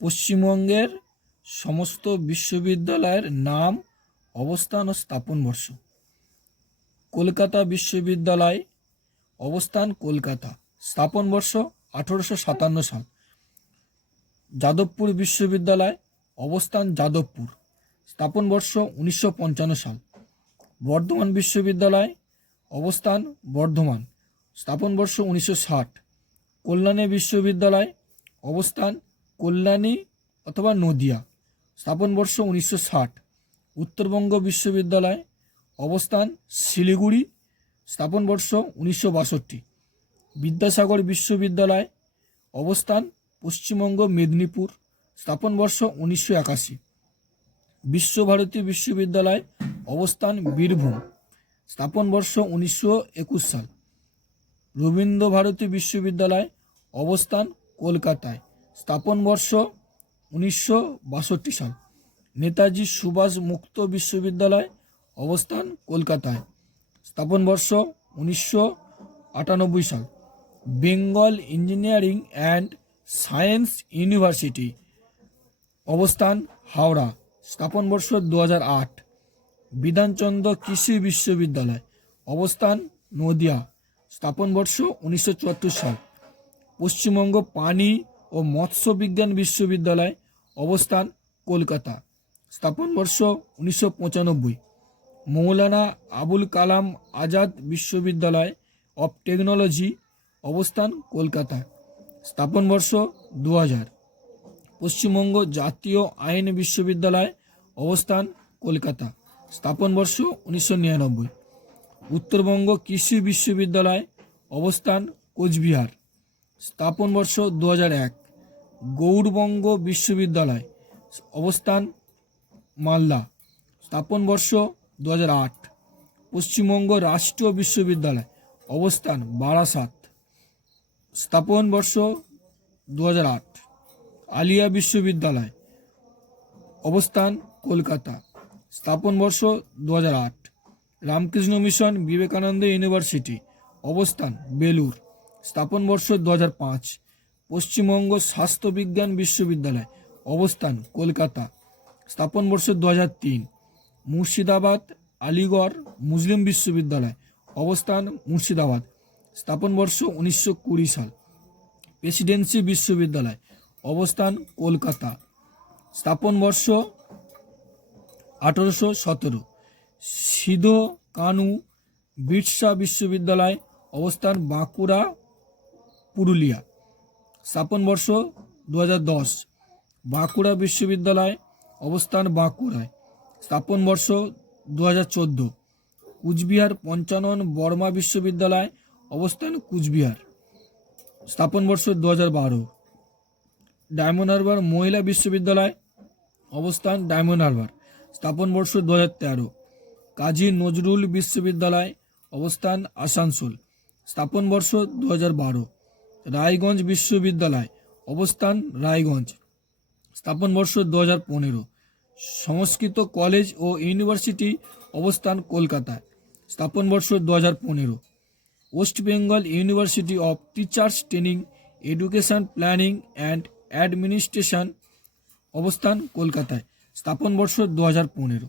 পশ্চিমবঙ্গের সমস্ত বিশ্ববিদ্যালয়ের নাম, অবস্থান ও স্থাপন বর্ষ। কলকাতা বিশ্ববিদ্যালয়, অবস্থান কলকাতা, স্থাপন বর্ষ 1857 সাল। যাদবপুর বিশ্ববিদ্যালয়, অবস্থান যাদবপুর, স্থাপন বর্ষ 1955 সাল। বর্ধমান বিশ্ববিদ্যালয়, অবস্থান বর্ধমান, স্থাপন বর্ষ 1960। কল্যাণী বিশ্ববিদ্যালয়, অবস্থান কল্যাণী অথবা নদিয়া, স্থাপন বর্ষ 1960। উত্তরবঙ্গ বিশ্ববিদ্যালয়, অবস্থান শিলিগুড়ি, স্থাপন বর্ষ 1962। বিদ্যাসাগর বিশ্ববিদ্যালয়, অবস্থান পশ্চিমবঙ্গ মেদিনীপুর, স্থাপন বর্ষ 1981। বিশ্বভারতী বিশ্ববিদ্যালয়, অবস্থান বীরভূম, স্থাপন বর্ষ 1921 সাল। রবীন্দ্রভারতী বিশ্ববিদ্যালয়, অবস্থান কলকাতায়, স্থাপন বর্ষ 1962 সাল। নেতাজি সুভাষ মুক্ত বিশ্ববিদ্যালয়, অবস্থান কলকাতায়, স্থাপন বর্ষ 1998 সাল। Bengal engineering and science university, অবস্থান হাওড়া, স্থাপন বর্ষ 2008। বিধানচন্দ্র কৃষি বিশ্ববিদ্যালয়, অবস্থান নদিয়া, স্থাপন বর্ষ 1974 সাল। পশ্চিমবঙ্গ প্রাণী ও মৎস্য বিজ্ঞান বিশ্ববিদ্যালয়, অবস্থান কলকাতা, স্থাপন বর্ষ 1995। মৌলানা আবুল কালাম আজাদ বিশ্ববিদ্যালয় অফ টেকনোলজি, অবস্থান কলকাতা, স্থাপন বর্ষ 2000। পশ্চিমবঙ্গ জাতীয় আইন বিশ্ববিদ্যালয়, অবস্থান কলকাতা, স্থাপন বর্ষ 1999। উত্তরবঙ্গ কৃষি বিশ্ববিদ্যালয়, অবস্থান কোচবিহার, স্থাপন বর্ষ 2001। গৌড়বঙ্গ বিশ্ববিদ্যালয়, অবস্থান মালদা, স্থাপন বর্ষ 2008। পশ্চিমবঙ্গ রাষ্ট্রীয় বিশ্ববিদ্যালয়, অবস্থান বারাসাত, স্থাপন বর্ষ 2008। আলিয়া বিশ্ববিদ্যালয়, অবস্থান কলকাতা, স্থাপন বর্ষ 2008। রামকৃষ্ণ মিশন বিবেকানন্দ ইউনিভার্সিটি, অবস্থান বেলুর, স্থাপন বর্ষ 2005। পশ্চিমবঙ্গ স্বাস্থ্য বিজ্ঞান বিশ্ববিদ্যালয়, অবস্থান কলকাতা, স্থাপন বর্ষ 2003। মুর্শিদাবাদ আলিগড় মুসলিম বিশ্ববিদ্যালয়, অবস্থান মুর্শিদাবাদ, স্থাপন বর্ষ 1920 সাল। প্রেসিডেন্সি বিশ্ববিদ্যালয়, অবস্থান কলকাতা, স্থাপন বর্ষ 1817। সিধো কানু বিরসা বিশ্ববিদ্যালয়, অবস্থান বাঁকুড়া পুরুলিয়া, স্থাপন বর্ষ 2010। বাঁকুড়া বিশ্ববিদ্যালয়, অবস্থান বাঁকুড়ায়, স্থাপন বর্ষ 2014। কুচবিহার পঞ্চানন বর্মা বিশ্ববিদ্যালয়, অবস্থান কুচবিহার, স্থাপন বর্ষ 2012। ডায়মন্ড হারবার মহিলা বিশ্ববিদ্যালয়, অবস্থান ডায়মন্ড হারবার, স্থাপন বর্ষ 2013। কাজী নজরুল বিশ্ববিদ্যালয়, অবস্থান আসানসোল, স্থাপন বর্ষ 2012। রায়গঞ্জ বিশ্ববিদ্যালয়, অবস্থান রায়গঞ্জ, স্থাপন বর্ষ 2015। সংস্কৃত কলেজ ও ইউনিভার্সিটি, অবস্থান কলকাতায়, স্থাপন বর্ষ 2015। West Bengal university of teachers training education planning and administration, অবস্থান কলকাতায়, স্থাপন বর্ষ 2015।